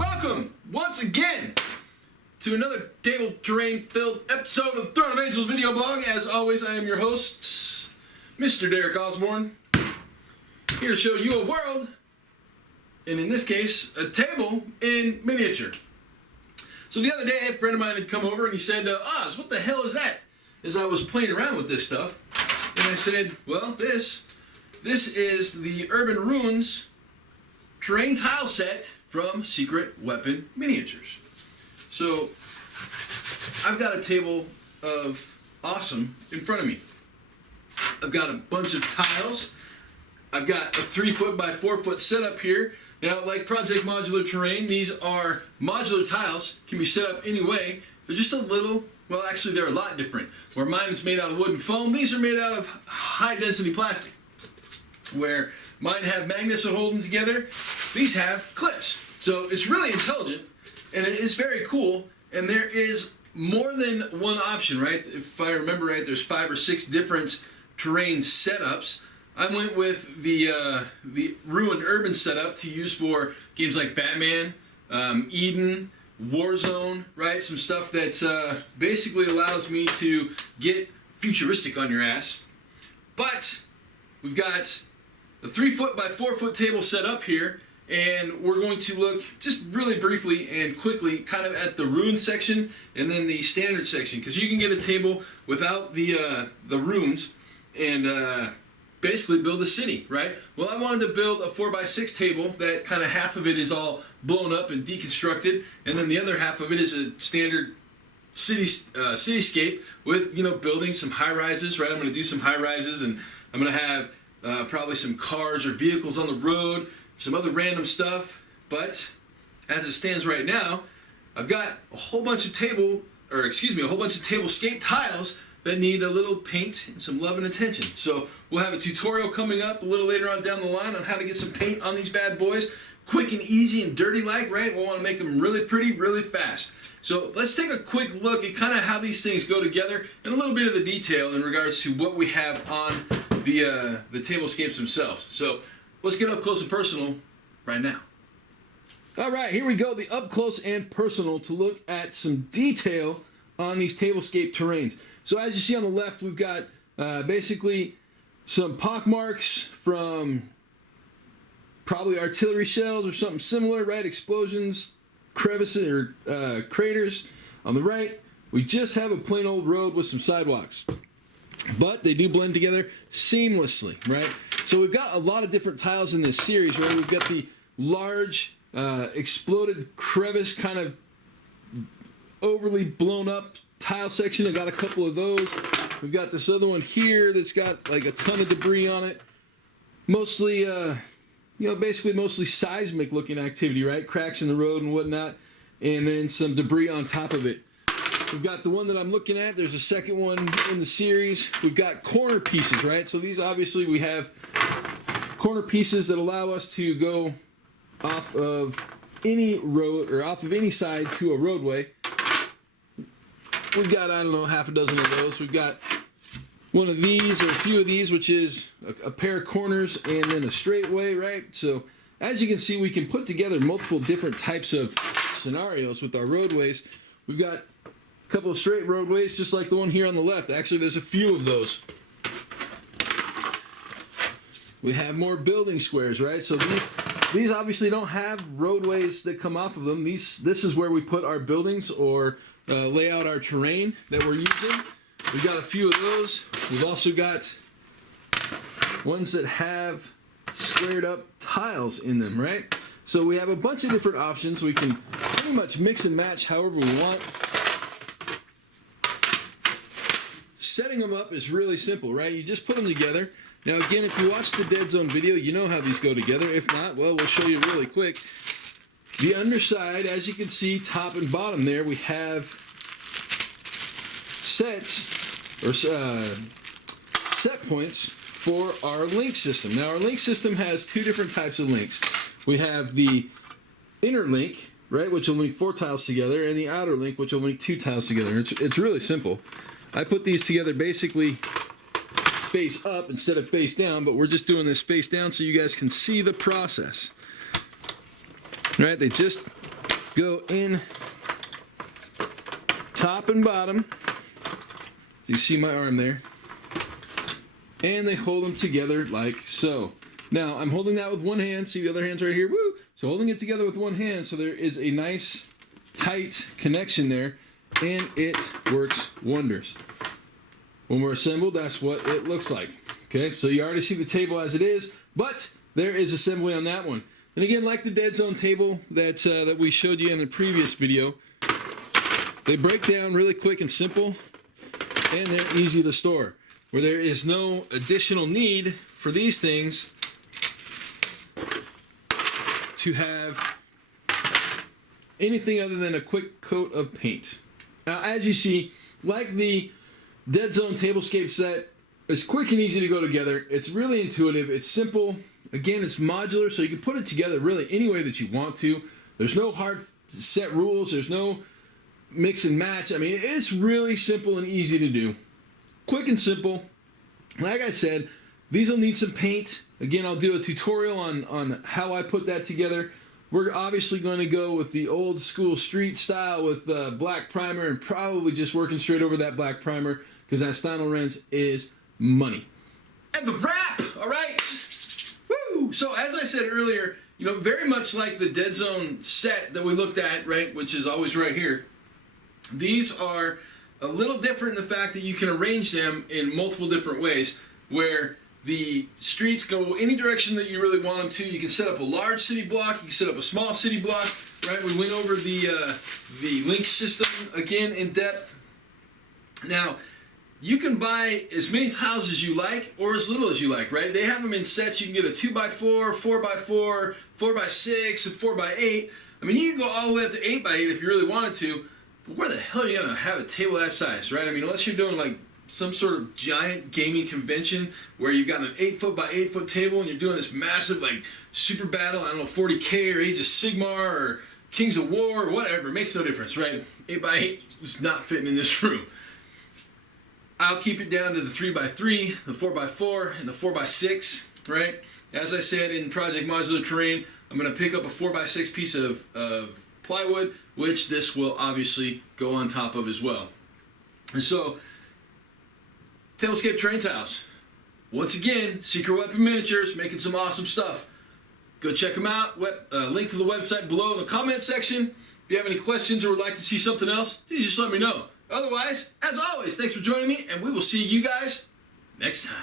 Welcome once again to another table terrain filled episode of Throne of Angels video blog. As always, I am your host, Mr. Derek Osborne, here to show you a world, and in this case, a table in miniature. So the other day, a friend of mine had come over and he said, Oz, what the hell is that? As I was playing around with this stuff, and I said, well, this is the Urban Ruins terrain tile set from Secret Weapon Miniatures. So I've got a table of awesome in front of me. I've got a bunch of tiles. I've got a 3-foot by 4-foot setup here. Now, like Project Modular Terrain, these are modular tiles, can be set up any way. They're just a little, well, actually they're a lot different. Where mine is made out of wood and foam, these are made out of high density plastic. Where mine have magnets that hold them together, these have clips. So it's really intelligent, and it is very cool, and there is more than one option, right? If I remember right, there's 5 or 6 different terrain setups. I went with the Ruined Urban setup to use for games like Batman, Eden, Warzone, right? Some stuff that basically allows me to get futuristic on your ass. But we've got the 3-foot by 4-foot table set up here, and we're going to look just really briefly and quickly kind of at the ruined section and then the standard section, because you can get a table without the runes and basically build a city, right? Well, I wanted to build a 4x6 table that kind of half of it is all blown up and deconstructed, and then the other half of it is a standard cityscape with, you know, building some high rises, right? I'm going to do some high rises, and I'm going to have probably some cars or vehicles on the road, some other random stuff. But as it stands right now, I've got a whole bunch of tablescape tiles that need a little paint and some love and attention. So we'll have a tutorial coming up a little later on down the line on how to get some paint on these bad boys. Quick and easy and dirty like, right? We want to make them really pretty, really fast. So let's take a quick look at kind of how these things go together and a little bit of the detail in regards to what we have on the tablescapes themselves. So let's get up close and personal right now. All right, here we go, the up close and personal to look at some detail on these tablescape terrains. So as you see on the left, we've got basically some pock marks from probably artillery shells or something similar, right? Explosions, crevices, or craters. On the right, we just have a plain old road with some sidewalks. But they do blend together seamlessly, right? So we've got a lot of different tiles in this series, right? We've got the large exploded crevice, kind of overly blown up tile section. I got a couple of those. We've got this other one here that's got like a ton of debris on it. Mostly, basically mostly seismic looking activity, right? Cracks in the road and whatnot. And then some debris on top of it. We've got the one that I'm looking at. There's a second one in the series. We've got corner pieces, right? So these obviously we have corner pieces that allow us to go off of any road or off of any side to a roadway. We've got, I don't know, half a dozen of those. We've got one of these or a few of these, which is a pair of corners and then a straightway, right? So as you can see, we can put together multiple different types of scenarios with our roadways. We've got a couple of straight roadways, just like the one here on the left. Actually, there's a few of those. We have more building squares, right? So these obviously don't have roadways that come off of them. This is where we put our buildings or lay out our terrain that we're using. We've got a few of those. We've also got ones that have squared up tiles in them, right? So we have a bunch of different options. We can pretty much mix and match however we want. Setting them up is really simple, right? You just put them together. Now again, if you watch the Dead Zone video, you know how these go together. If not, well, we'll show you really quick. The underside, as you can see, top and bottom there, we have sets or set points for our link system. Now our link system has 2 different types of links. We have the inner link, right, which will link 4 tiles together, and the outer link, which will link 2 tiles together. It's really simple. I put these together basically face up instead of face down, but we're just doing this face down so you guys can see the process. Right? They just go in top and bottom. You see my arm there. And they hold them together like so. Now, I'm holding that with one hand. See, the other hand's right here. Woo! So holding it together with one hand, so there is a nice, tight connection there, and it works wonders. When we're assembled, that's what it looks like. Okay, so you already see the table as it is, but there is assembly on that one. And again, like the Dead Zone table that we showed you in the previous video, they break down really quick and simple, and they're easy to store. Where there is no additional need for these things to have anything other than a quick coat of paint. Now, as you see, like the Dead Zone Tablescape set, it's quick and easy to go together. It's really intuitive. It's simple. Again, it's modular, so you can put it together really any way that you want to. There's no hard set rules. There's no mix and match. I mean, it's really simple and easy to do. Quick and simple. Like I said, these will need some paint. Again, I'll do a tutorial on how I put that together. We're obviously going to go with the old school street style with black primer and probably just working straight over that black primer because that Steinel wrench is money. And the wrap, all right? Woo! So as I said earlier, you know, very much like the Dead Zone set that we looked at, right, which is always right here, these are a little different in the fact that you can arrange them in multiple different ways, where the streets go any direction that you really want them to. You can set up a large city block, you can set up a small city block, right? We went over the link system again in depth. Now, you can buy as many tiles as you like or as little as you like, right? They have them in sets. You can get a 2x4, 4x4, 4x6, and 4x8. I mean, you can go all the way up to 8x8 if you really wanted to. But where the hell are you going to have a table that size, right? I mean, unless you're doing like some sort of giant gaming convention where you've got an 8-foot by 8-foot table and you're doing this massive like super battle, I don't know, 40K or Age of Sigmar or Kings of War or whatever. It makes no difference, right? 8x8 is not fitting in this room. I'll keep it down to the 3x3, the 4x4, and the 4x6, right? As I said in Project Modular Terrain, I'm going to pick up a 4x6 piece of plywood, which this will obviously go on top of as well. And so, Tablescape terrain tiles. Once again, Secret Weapon Miniatures, making some awesome stuff. Go check them out. Link to the website below in the comment section. If you have any questions or would like to see something else, just let me know. Otherwise, as always, thanks for joining me, and we will see you guys next time.